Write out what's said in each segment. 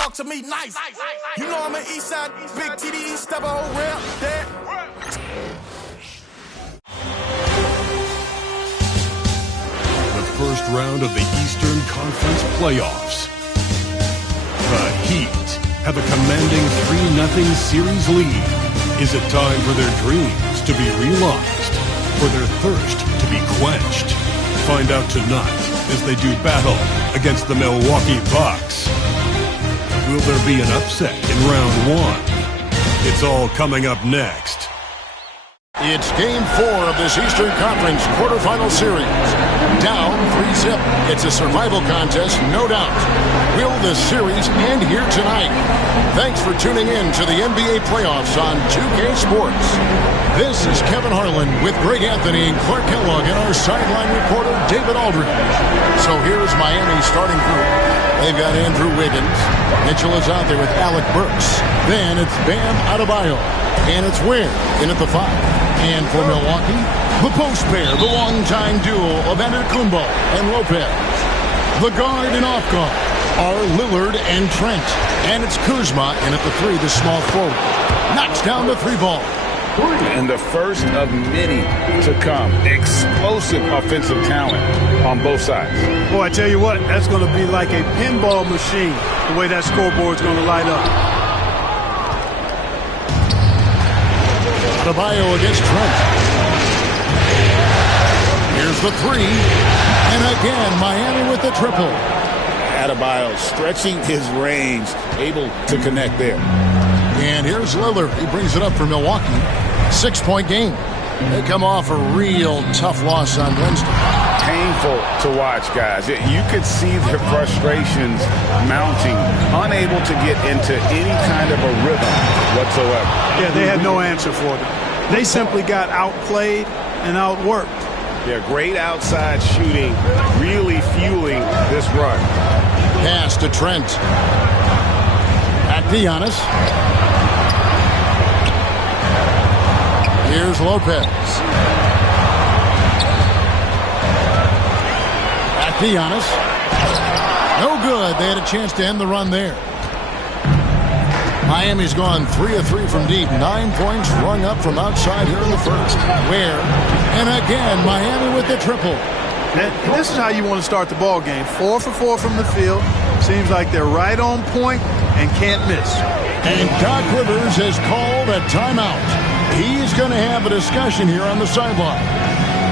talk to me nice. You know I'm an Eastside, big TDE, step a whole rep, that. The first round of the Eastern Conference Playoffs. The Heat have a commanding 3-0 series lead. Is it time for their dreams to be realized? For their thirst to be quenched? Find out tonight as they do battle against the Milwaukee Bucks. Will there be an upset in round one? It's all coming up next. It's Game 4 of this Eastern Conference Quarterfinal Series. Down 3-0. It's a survival contest, no doubt. Will the series end here tonight? Thanks for tuning in to the NBA playoffs on 2K Sports. This is Kevin Harlan with Greg Anthony and Clark Kellogg and our sideline reporter David Aldridge. So here's Miami's starting group. They've got Andrew Wiggins. Mitchell is out there with Alec Burks. Then it's Bam Adebayo. And it's Ware in at the 5. And for Milwaukee, the post pair, the longtime duo of Antetokounmpo and Lopez. The guard and off guard are Lillard and Trent. And it's Kuzma in at the 3, the small forward. Knocks down the 3 ball. And the first of many to come. Explosive offensive talent on both sides. Boy, I tell you what, that's going to be like a pinball machine, the way that scoreboard's going to light up. Adebayo against Trent. Here's the 3. And again, Miami with the triple. Adebayo stretching his range, able to connect there. And here's Lillard. He brings it up for Milwaukee. 6-point game. They come off a real tough loss on Wednesday. Painful to watch, guys. You could see their frustrations mounting, unable to get into any kind of a rhythm whatsoever. Yeah, they had no answer for them. They simply got outplayed and outworked. Yeah, great outside shooting, really fueling this run. Pass to Trent. Back to Giannis. Here's Lopez. Back to Giannis. No good. They had a chance to end the run there. Miami's gone 3 of 3 from deep. 9 points rung up from outside here in the first. Ware. And again, Miami with the triple. And this is how you want to start the ball game. 4 for 4 from the field. Seems like they're right on point and can't miss. And Doc Rivers has called a timeout. He's going to have a discussion here on the sideline.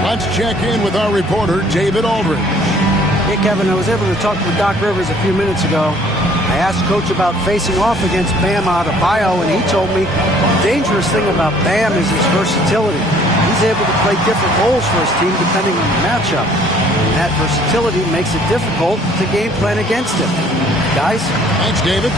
Let's check in with our reporter, David Aldridge. Hey, Kevin, I was able to talk with Doc Rivers a few minutes ago. I asked Coach about facing off against Bam Adebayo, and he told me the dangerous thing about Bam is his versatility. He's able to play different roles for his team depending on the matchup. And that versatility makes it difficult to game plan against him. Guys? Thanks, David.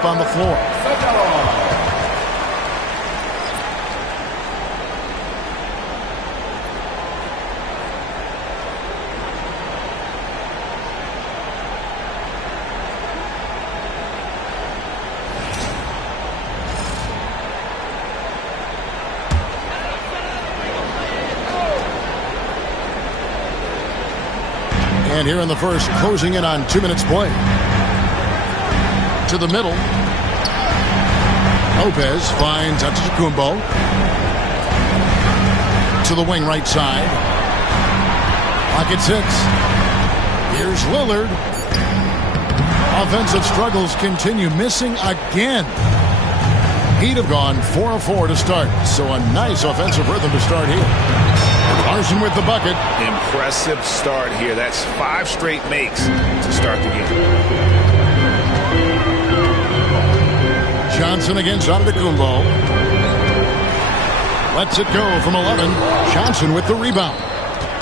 On the floor. And here in the first, closing in on 2 minutes play. To the middle. Lopez finds Antetokounmpo. To the wing right side. Pocket 6. Here's Lillard. Offensive struggles continue. Missing again. He'd have gone 4 of 4 to start. So a nice offensive rhythm to start here. Larson with the bucket. Impressive start here. That's 5 straight makes to start the game. Johnson against Antetokounmpo. Lets it go from 11. Johnson with the rebound.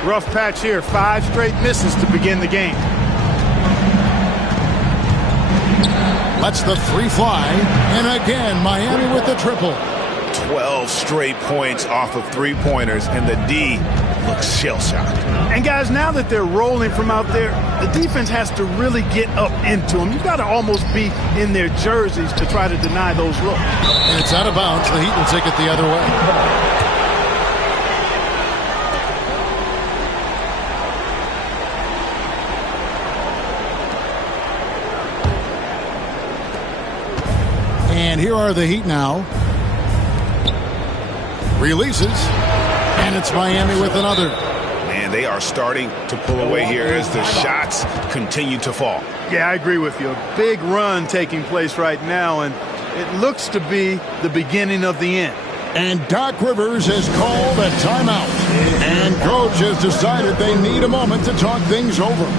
Rough patch here. 5 straight misses to begin the game. Lets the three fly. And again, Miami with the triple. 12 straight points off of three-pointers, and the D looks shell-shocked. And guys, now that they're rolling from out there, the defense has to really get up into them. You've got to almost be in their jerseys to try to deny those looks. And it's out of bounds. The Heat will take it the other way. And here are the Heat now. Releases. And it's Miami with another. Man, they are starting to pull away here as the shots continue to fall. Yeah, I agree with you. A big run taking place right now, and it looks to be the beginning of the end. And Doc Rivers has called a timeout. And Coach has decided they need a moment to talk things over.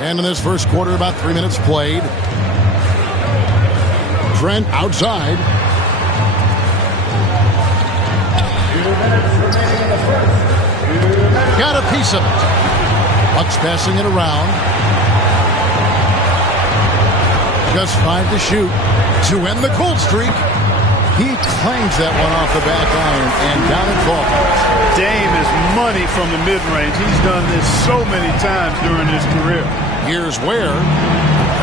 And in this first quarter, about 3 minutes played. Trent outside. 2 minutes remaining in the first. Got a piece of it. Bucks passing it around. Just 5 to shoot to end the cold streak. He claims that one off the back iron and down it falls. Dame is money from the mid-range. He's done this so many times during his career. Here's Ware.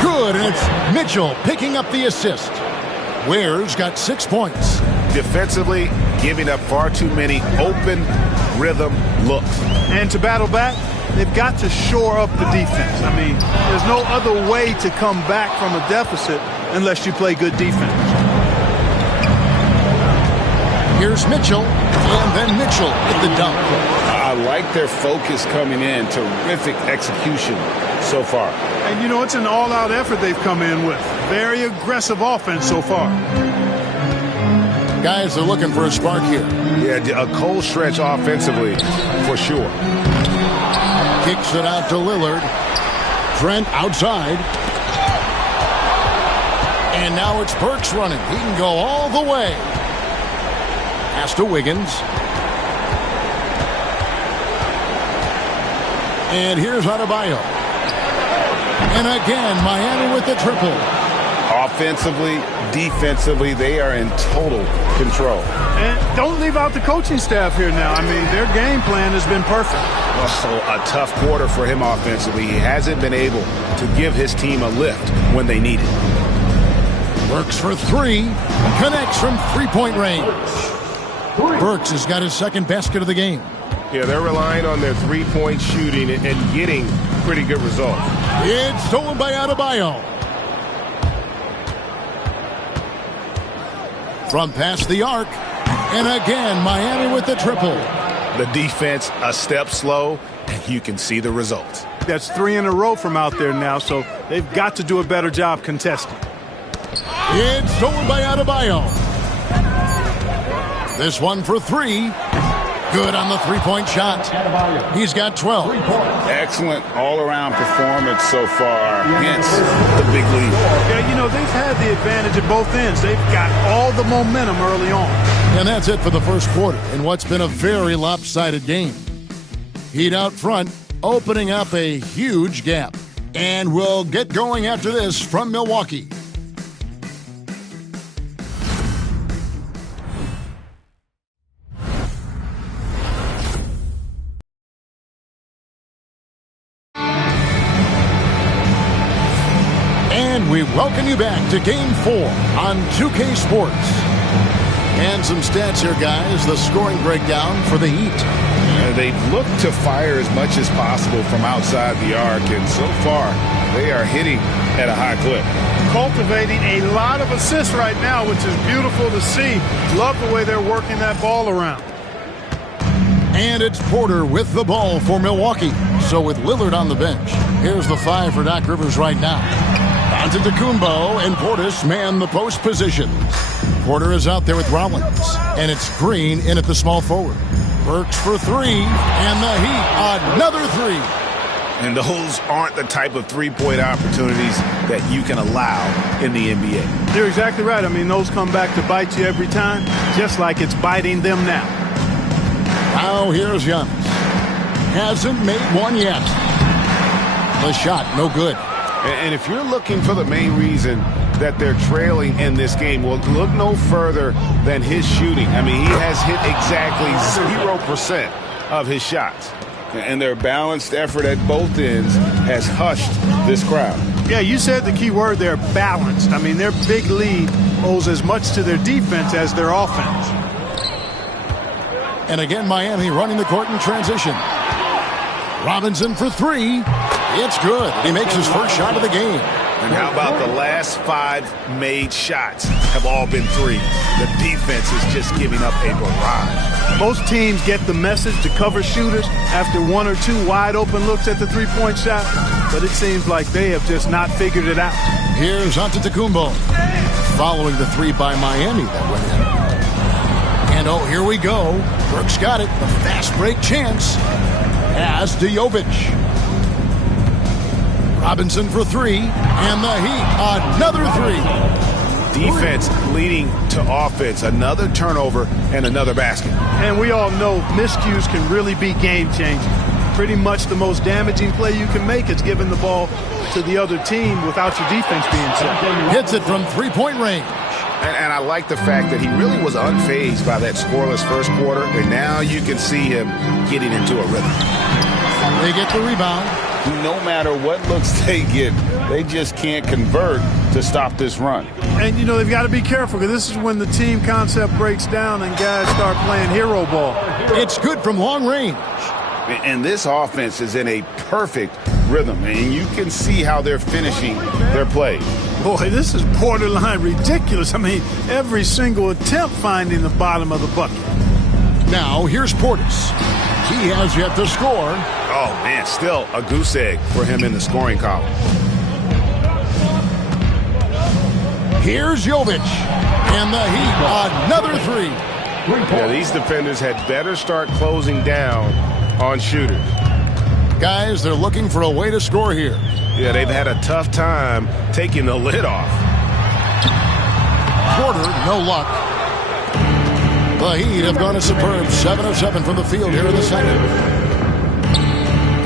Good, and it's Mitchell picking up the assist. Ware's got 6 points. Defensively, giving up far too many open rhythm looks. And to battle back, they've got to shore up the defense. I mean, there's no other way to come back from a deficit unless you play good defense. Here's Mitchell, and then Mitchell with the dunk. I like their focus coming in. Terrific execution so far. And, you know, it's an all-out effort they've come in with. Very aggressive offense so far. Guys are looking for a spark here. Yeah, a cold stretch offensively, for sure. Kicks it out to Lillard. Trent outside. And now it's Burks running. He can go all the way. Pass to Wiggins. And here's Adebayo. And again, Miami with the triple. Offensively, defensively, they are in total control. And don't leave out the coaching staff here now. I mean, their game plan has been perfect. Also, a tough quarter for him offensively. He hasn't been able to give his team a lift when they need it. Burks for three. Connects from three-point range. Burks has got his second basket of the game. Yeah, they're relying on their three-point shooting and getting pretty good results. It's stolen by Adebayo. From past the arc. And again, Miami with the triple. The defense a step slow, and you can see the results. That's 3 in a row from out there now, so they've got to do a better job contesting. It's stolen by Adebayo. This one for three. Good on the three-point shot. He's got 12. Excellent all-around performance so far, hence the big lead. Yeah, you know, they've had the advantage at both ends. They've got all the momentum early on. And that's it for the first quarter in what's been a very lopsided game. Heat out front, opening up a huge gap. And we'll get going after this from Milwaukee. And we welcome you back to Game 4 on 2K Sports. And some stats here, guys. The scoring breakdown for the Heat. They've looked to fire as much as possible from outside the arc, and so far they are hitting at a high clip. Cultivating a lot of assists right now, which is beautiful to see. Love the way they're working that ball around. And it's Porter with the ball for Milwaukee. So with Lillard on the bench, here's the 5 for Doc Rivers right now. Antetokounmpo and Portis man the post positions. Porter is out there with Rollins, and it's Green in at the small forward. Burks for 3, and the Heat another 3. And those aren't the type of three-point opportunities that you can allow in the NBA. You're exactly right. I mean, those come back to bite you every time, just like it's biting them now. Now here's Giannis. Hasn't made one yet. The shot, no good. And if you're looking for the main reason that they're trailing in this game, well, look no further than his shooting. I mean, he has hit exactly 0% of his shots. And their balanced effort at both ends has hushed this crowd. Yeah, you said the key word there, balanced. I mean, their big lead owes as much to their defense as their offense. And again, Miami running the court in transition. Robinson for 3. It's good. He makes his first shot of the game. And how about the last 5 made shots have all been threes? The defense is just giving up a barrage. Most teams get the message to cover shooters after 1 or 2 wide open looks at the three-point shot, but it seems like they have just not figured it out. Here's Antetokounmpo following the 3 by Miami that went in. And oh, here we go. Burks got it. The fast break chance. As to Jovic. Robinson for 3, and the Heat another 3. Defense leading to offense, another turnover and another basket. And we all know miscues can really be game-changing. Pretty much the most damaging play you can make is giving the ball to the other team without your defense being set. Hits it from 3-point range. And I like the fact that he really was unfazed by that scoreless first quarter, and now you can see him getting into a rhythm. They get the rebound. No matter what looks they get, they just can't convert to stop this run. And, you know, they've got to be careful because this is when the team concept breaks down and guys start playing hero ball. It's good from long range. And this offense is in a perfect rhythm, and you can see how they're finishing their play. Boy, this is borderline ridiculous. I mean, every single attempt finding the bottom of the bucket. Now, here's Portis. He has yet to score. Oh, man, still a goose egg for him in the scoring column. Here's Jovic. And the Heat, another 3. Yeah, these defenders had better start closing down on shooters. Guys, they're looking for a way to score here. Yeah, they've had a tough time taking the lid off. Porter, no luck. The Heat have gone a superb 7 of 7 from the field here in the second.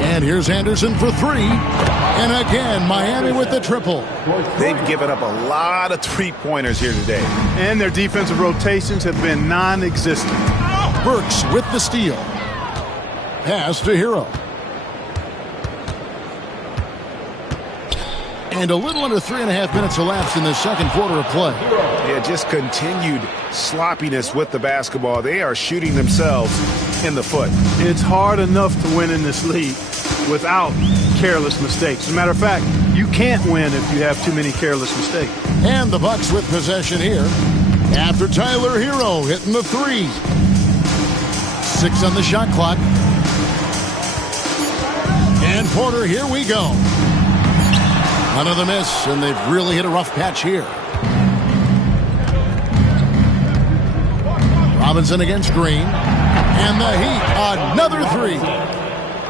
And here's Anderson for 3. And again, Miami with the triple. They've given up a lot of three-pointers here today. And their defensive rotations have been non-existent. Burks with the steal. Pass to Hero. And a little under 3.5 minutes elapsed in the second quarter of play. Yeah, just continued sloppiness with the basketball. They are shooting themselves in the foot. It's hard enough to win in this league without careless mistakes. As a matter of fact, you can't win if you have too many careless mistakes. And the Bucks with possession here after Tyler Hero hitting the 3. 6 on the shot clock. And Porter, here we go. Another miss, and they've really hit a rough patch here. Robinson against Green. And the Heat, another 3.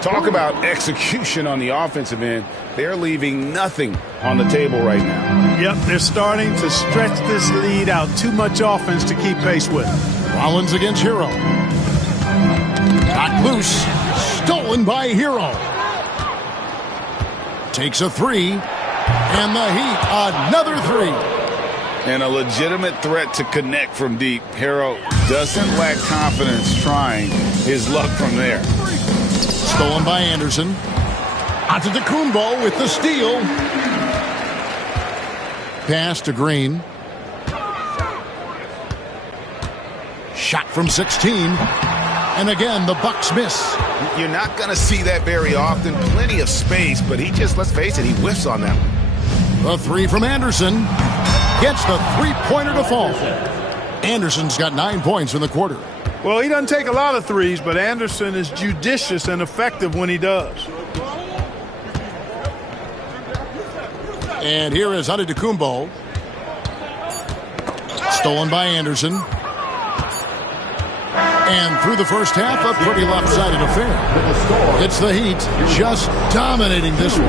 Talk about execution on the offensive end. They're leaving nothing on the table right now. Yep, they're starting to stretch this lead out. Too much offense to keep pace with. Rollins against Hero. Got loose. Stolen by Hero. Takes a 3. And the Heat, another 3. And a legitimate threat to connect from deep. Hero doesn't lack confidence trying his luck from there. Stolen by Anderson. Antetokounmpo with the steal. pass to Green. Shot from 16. And again, the Bucks miss. You're not going to see that very often. Plenty of space, but he just, let's face it, he whiffs on that one. The three from Anderson. Gets the three-pointer to fall. Anderson's got 9 points in the quarter. Well, he doesn't take a lot of threes, but Anderson is judicious and effective when he does. And here is Antetokounmpo. Stolen by Anderson. And through the first half, a pretty lopsided affair. It's the Heat just dominating this one.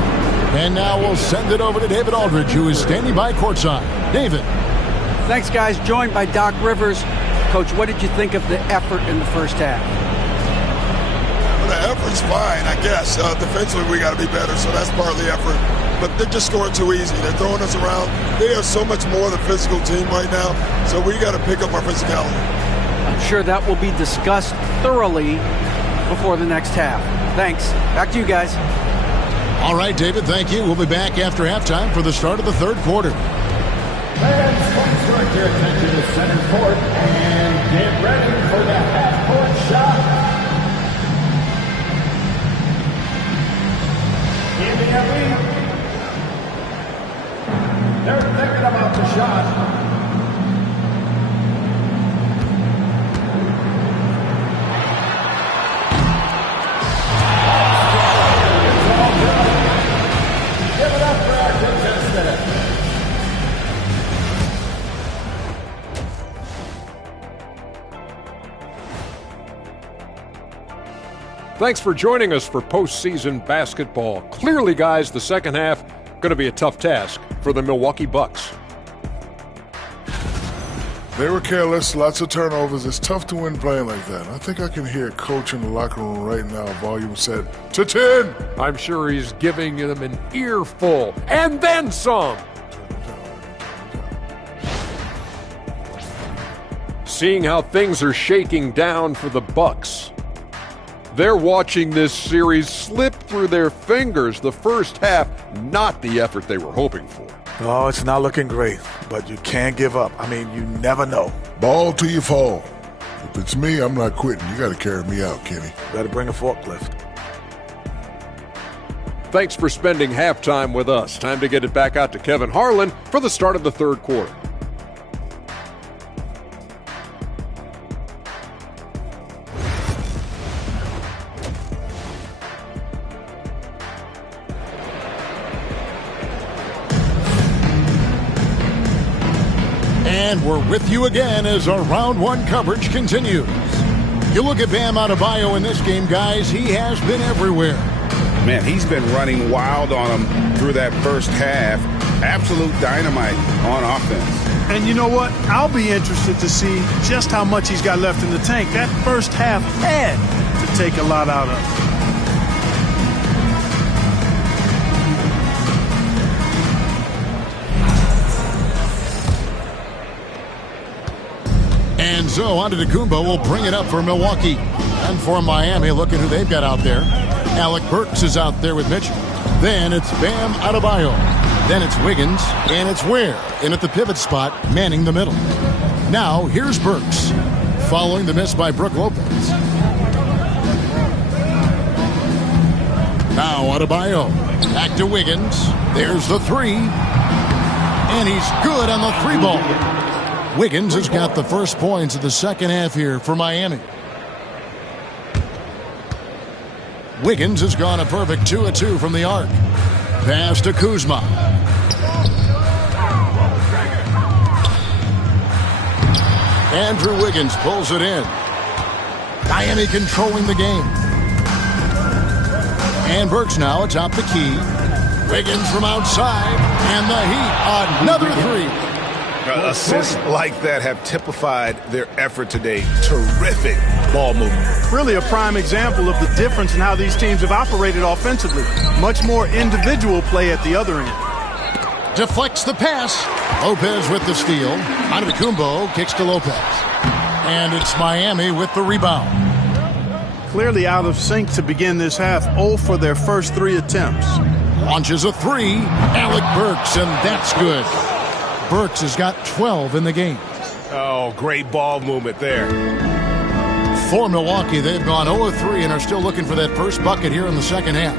And now we'll send it over to David Aldridge, who is standing by courtside. David. Thanks, guys. Joined by Doc Rivers. Coach, what did you think of the effort in the first half? Well, the effort's fine, I guess. Defensively, we got to be better, so that's part of the effort. But they're just scoring too easy. They're throwing us around. They are so much more the physical team right now, so we got to pick up our physicality. I'm sure that will be discussed thoroughly before the next half. Thanks. Back to you guys. All right, David, thank you. We'll be back after halftime for the start of the third quarter. Fans, please direct your attention to center court and get ready for the half-court shot. In the arena, they're thinking about the shot. Thanks for joining us for postseason basketball. Clearly, guys, the second half going to be a tough task for the Milwaukee Bucks. They were careless, lots of turnovers. It's tough to win playing like that. I think I can hear Coach in the locker room right now. Volume set to 10. I'm sure he's giving them an earful and then some. Seeing how things are shaking down for the Bucks. They're watching this series slip through their fingers. The first half, not the effort they were hoping for. Oh, it's not looking great, but you can't give up. I mean, you never know. Ball till you fall. If it's me, I'm not quitting. You got to carry me out, Kenny. Better bring a forklift. Thanks for spending halftime with us. Time to get it back out to Kevin Harlan for the start of the third quarter. And we're with you again as our round one coverage continues. You look at Bam Adebayo in this game, guys, he has been everywhere. Man, he's been running wild on him through that first half. Absolute dynamite on offense. And you know what? I'll be interested to see just how much he's got left in the tank. That first half had to take a lot out of him. And so Antetokounmpo will bring it up for Milwaukee. And for Miami, look at who they've got out there. Alec Burks is out there with Mitchell. Then it's Bam Adebayo. Then it's Wiggins. And it's Ware in at the pivot spot, manning the middle. Now, here's Burks, following the miss by Brook Lopez. Now Adebayo. Back to Wiggins. There's the three. And he's good on the three ball. Wiggins has got the first points of the second half here for Miami. Wiggins has gone a perfect 2 of 2 from the arc. Pass to Kuzma. Andrew Wiggins pulls it in. Miami controlling the game. And Burks now atop the key. Wiggins from outside. And the Heat, another three. Assists like that have typified their effort today. Terrific ball movement. Really a prime example of the difference in how these teams have operated offensively. Much more individual play at the other end. Deflects the pass. Lopez with the steal. Antetokounmpo kicks to Lopez. And it's Miami with the rebound. Clearly out of sync to begin this half. 0 for their first 3 attempts. Launches a three. Alec Burks, and that's good. Burks has got 12 in the game. Oh, great ball movement there. For Milwaukee, they've gone 0-3 and are still looking for that first bucket here in the second half.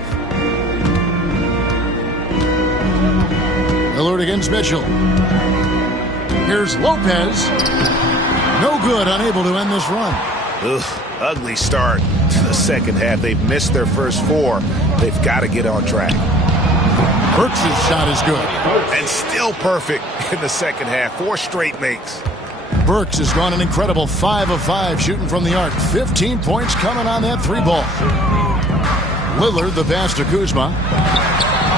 Lillard against Mitchell. Here's Lopez. No good, unable to end this run. Ugh, ugly start to the second half. They've missed their first 4. They've got to get on track. Burks' shot is good. And still perfect in the second half. 4 straight makes. Burks has gone an incredible 5 of 5 shooting from the arc. 15 points coming on that 3 ball. Lillard, the pass to Kuzma.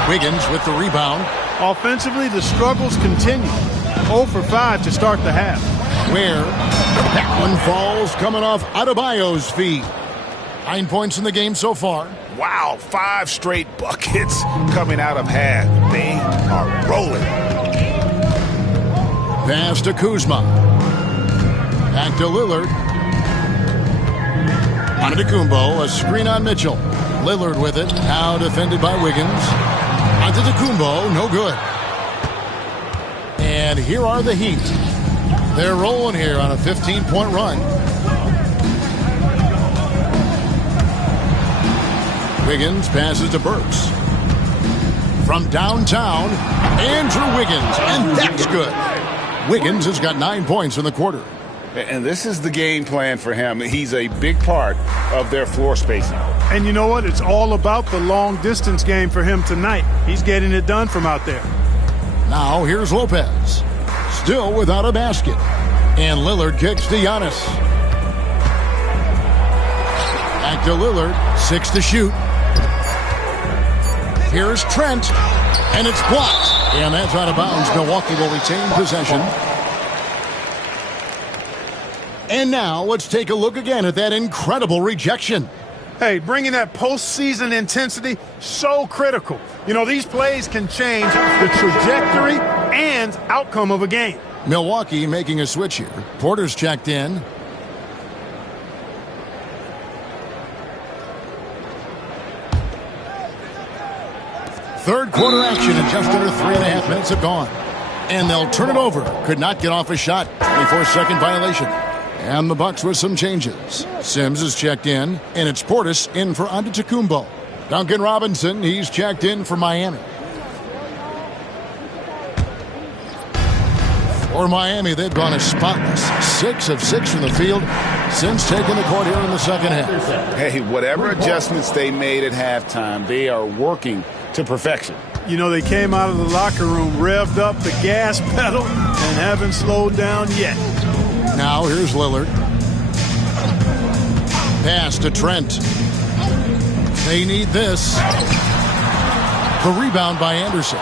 Wiggins with the rebound. Offensively, the struggles continue. 0 for 5 to start the half. Where that one falls coming off Adebayo's feet. 9 points in the game so far. Wow, 5 straight buckets coming out of half. They are rolling. Pass to Kuzma. Back to Lillard. Antetokounmpo, a screen on Mitchell. Lillard with it, now defended by Wiggins. Antetokounmpo, no good. And here are the Heat. They're rolling here on a 15-point run. Wiggins passes to Burks. From downtown, Andrew Wiggins, and that's good. Wiggins has got 9 points in the quarter. And this is the game plan for him. He's a big part of their floor spacing. And you know what? It's all about the long-distance game for him tonight. He's getting it done from out there. Now here's Lopez. Still without a basket. And Lillard kicks to Giannis. Back to Lillard. 6 to shoot. Here's Trent. And it's blocked. And that's out of bounds. Milwaukee will retain possession. And now let's take a look again at that incredible rejection. Hey, bringing that postseason intensity, so critical. You know, these plays can change the trajectory and outcome of a game. Milwaukee making a switch here. Porter's checked in. Third quarter action, and just under 3.5 minutes have gone. And they'll turn it over. Could not get off a shot. 24-second violation. And the Bucks with some changes. Sims is checked in, and it's Portis in for Antetokounmpo. Duncan Robinson, he's checked in for Miami. For Miami, they've gone as spotless. 6 of 6 from the field since taking the court here in the second half. Hey, whatever adjustments they made at halftime, they are working to perfection. You know, they came out of the locker room, revved up the gas pedal, and haven't slowed down yet. Now here's Lillard. Pass to Trent. They need this. The rebound by Anderson.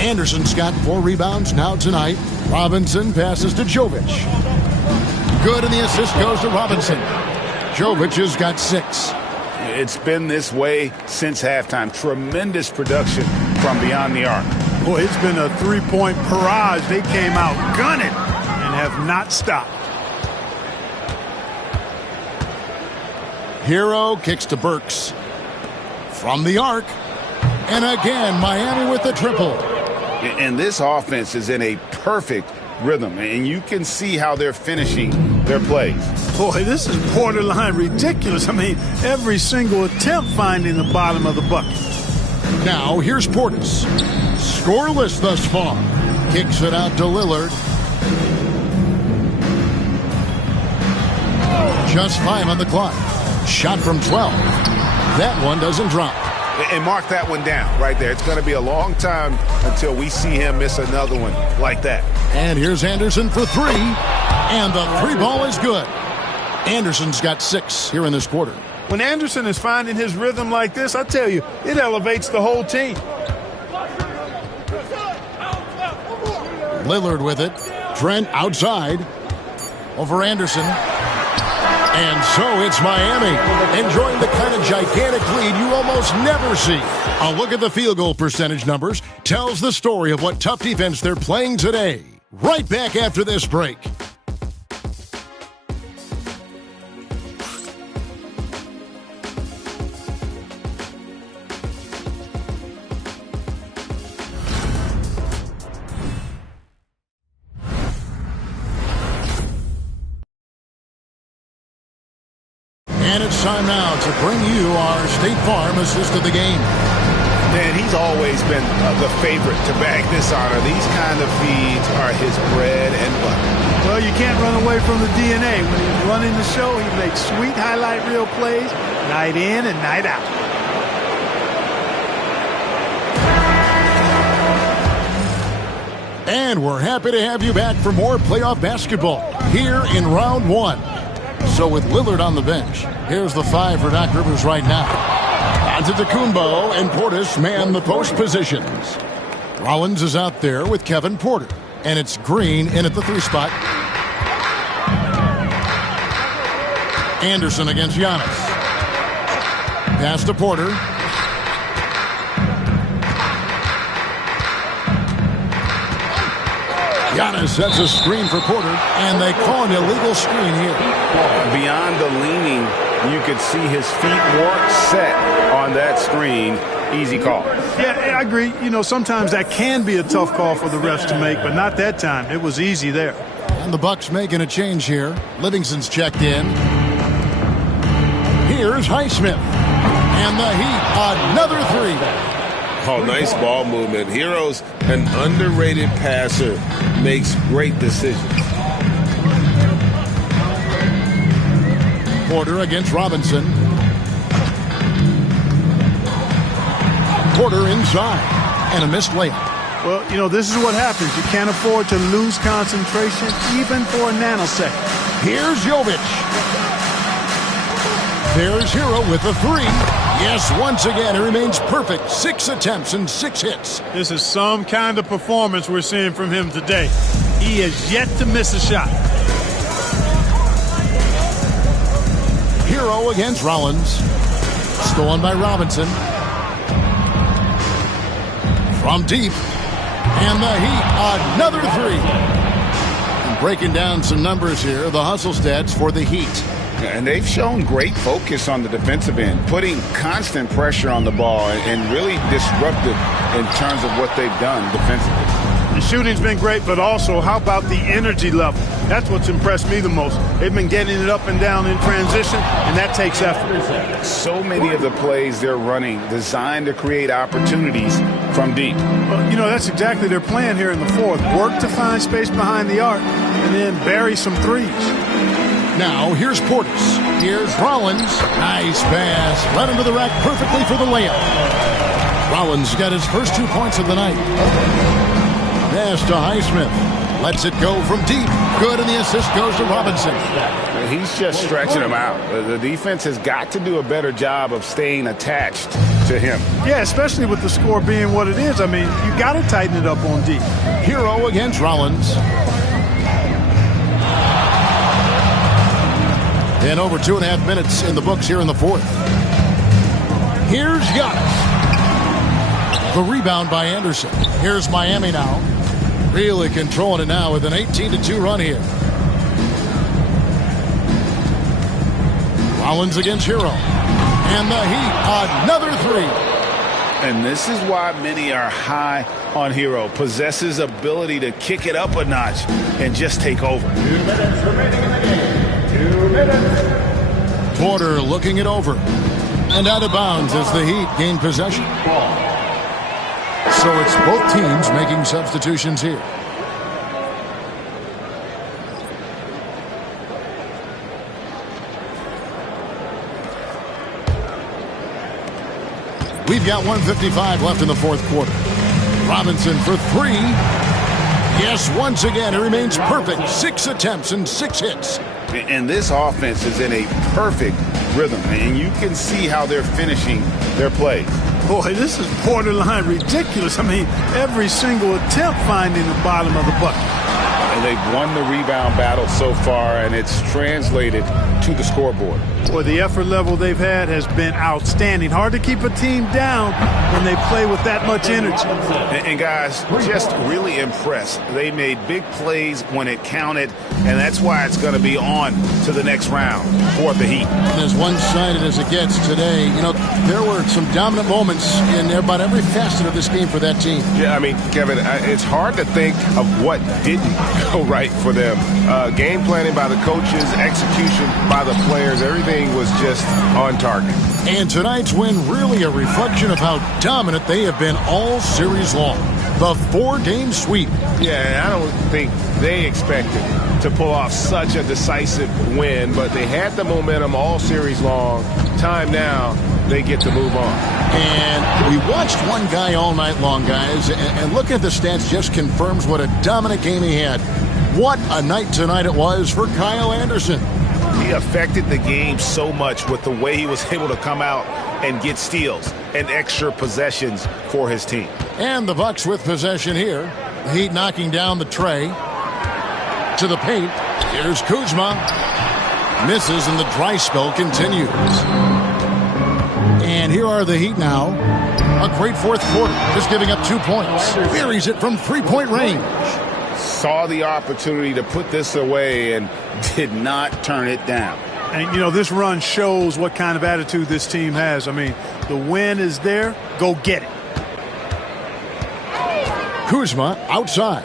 Anderson's got 4 rebounds now tonight. Robinson passes to Jovic. Good, and the assist goes to Robinson. Jovic has got 6. It's been this way since halftime. Tremendous production from beyond the arc. Boy, it's been a 3-point barrage. They came out gunning and have not stopped. Hero kicks to Burks. From the arc. And again, Miami with the triple. And this offense is in a perfect rhythm, and you can see how they're finishing their plays. Boy, this is borderline ridiculous. I mean, every single attempt finding the bottom of the bucket. Now, here's Portis. Scoreless thus far. Kicks it out to Lillard. Just 5 on the clock. Shot from 12. That one doesn't drop. And mark that one down right there. It's going to be a long time until we see him miss another one like that. And here's Anderson for 3. And the 3 ball is good. Anderson's got 6 here in this quarter. When Anderson is finding his rhythm like this, I tell you, it elevates the whole team. Lillard with it. Trent outside. Over Anderson. And so it's Miami, enjoying the kind of gigantic lead you almost never see. A look at the field goal percentage numbers tells the story of what tough defense they're playing today. Right back after this break. And it's time now to bring you our State Farm assist of the game. Man, he's always been the favorite to bag this honor. These kind of feeds are his bread and butter. Well, you can't run away from the DNA. When he's running the show, he makes sweet highlight reel plays night in and night out. And we're happy to have you back for more playoff basketball here in round one. So with Lillard on the bench, here's the 5 for Doc Rivers right now. Antetokounmpo and Portis man the post positions. Rollins is out there with Kevin Porter. And it's Green in at the 3 spot. Anderson against Giannis. Pass to Porter. Giannis sets a screen for Porter, and they call an illegal screen here. Beyond the leaning, you could see his feet weren't set on that screen. Easy call. Yeah, I agree. You know, sometimes that can be a tough call for the refs to make, but not that time. It was easy there. And the Bucks making a change here. Livingston's checked in. Here's Highsmith. And the Heat, another 3. Oh, nice ball movement. Hero's an underrated passer. Makes great decisions. Porter against Robinson. Porter inside. And a missed layup. Well, you know, this is what happens. You can't afford to lose concentration even for a nanosecond. Here's Jovic. There's Hero with a 3. Yes, once again, he remains perfect. 6 attempts and 6 hits. This is some kind of performance we're seeing from him today. He has yet to miss a shot. Hero against Rollins. Stolen by Robinson. From deep. And the Heat, another 3. And breaking down some numbers here, the hustle stats for the Heat. And they've shown great focus on the defensive end, putting constant pressure on the ball and really disruptive in terms of what they've done defensively. The shooting's been great, but also how about the energy level? That's what's impressed me the most. They've been getting it up and down in transition, and that takes effort. So many of the plays they're running designed to create opportunities from deep. Well, you know, that's exactly their plan here in the fourth. Work to find space behind the arc and then bury some threes. Now, here's Portis. Here's Rollins. Nice pass. Led into the rack perfectly for the layup. Rollins got his first 2 points of the night. Pass to Highsmith. Lets it go from deep. Good, and the assist goes to Robinson. He's just stretching him out. The defense has got to do a better job of staying attached to him. Yeah, especially with the score being what it is. I mean, you got to tighten it up on deep. Hero against Rollins. And over 2.5 minutes in the books here in the fourth. Here's Giannis. The rebound by Anderson. Here's Miami now. Really controlling it now with an 18-2 run here. Rollins against Hero. And the Heat, another 3. And this is why many are high on Hero. Possesses ability to kick it up a notch and just take over. 2 minutes remaining in the game. 2 minutes. Porter looking it over. And out of bounds as the Heat gain possession. So it's both teams making substitutions here. We've got 1:55 left in the fourth quarter. Robinson for 3. Yes, once again, it remains perfect. 6 attempts and 6 hits. And this offense is in a perfect rhythm, and you can see how they're finishing their plays. Boy, this is borderline ridiculous. I mean, every single attempt finding the bottom of the bucket. And they've won the rebound battle so far, and it's translated to the scoreboard. Boy, the effort level they've had has been outstanding. Hard to keep a team down when they play with that much energy. And guys, just really impressed. They made big plays when it counted, and that's why it's going to be on to the next round for the Heat. And as one-sided as it gets today, you know, there were some dominant moments in about every facet of this game for that team. Yeah, I mean, Kevin, it's hard to think of what didn't go right for them. Game planning by the coaches, execution by the players, everything was just on target. And tonight's win really a reflection of how dominant they have been all series long. The 4-game sweep. Yeah, I don't think they expected to pull off such a decisive win, but they had the momentum all series long. Time now, they get to move on. And we watched one guy all night long, guys, and looking at the stats just confirms what a dominant game he had. What a night tonight it was for Kyle Anderson. He affected the game so much with the way he was able to come out and get steals and extra possessions for his team. And the Bucks with possession here. The Heat knocking down the tray. To the paint. Here's Kuzma. Misses, and the dry spell continues. And here are the Heat now. A great fourth quarter. Just giving up 2 points. Buries it from three-point range. Saw the opportunity to put this away and did not turn it down. And, you know, this run shows what kind of attitude this team has. I mean, the win is there. Go get it. Kuzma outside.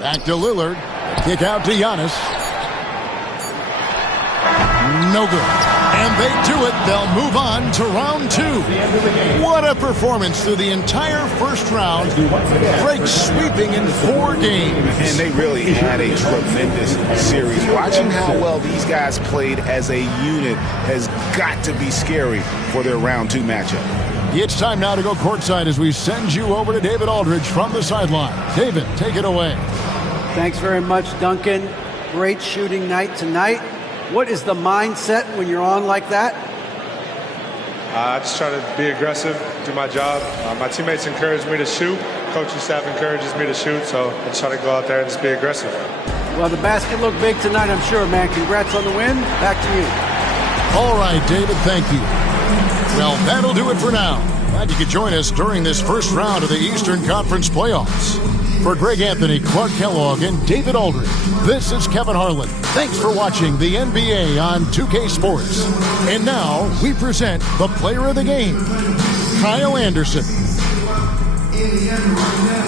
Back to Lillard. Kick out to Giannis. No good. And they do it. They'll move on to round 2. What a performance through the entire first round. Break sweeping in 4 games. And they really had a tremendous series. Watching how well these guys played as a unit has got to be scary for their round 2 matchup. It's time now to go courtside as we send you over to David Aldridge from the sideline. David, take it away. Thanks very much, Duncan. Great shooting night tonight. What is the mindset when you're on like that? I just try to be aggressive, do my job. My teammates encourage me to shoot. Coaching staff encourages me to shoot, so I just try to go out there and just be aggressive. Well, the basket looked big tonight, I'm sure, man. Congrats on the win. Back to you. All right, David, thank you. Well, that'll do it for now. Glad you could join us during this first round of the Eastern Conference Playoffs. For Greg Anthony, Clark Kellogg, and David Aldridge, this is Kevin Harlan. Thanks for watching the NBA on 2K Sports. And now, we present the player of the game, Kyle Anderson. Indiana right now,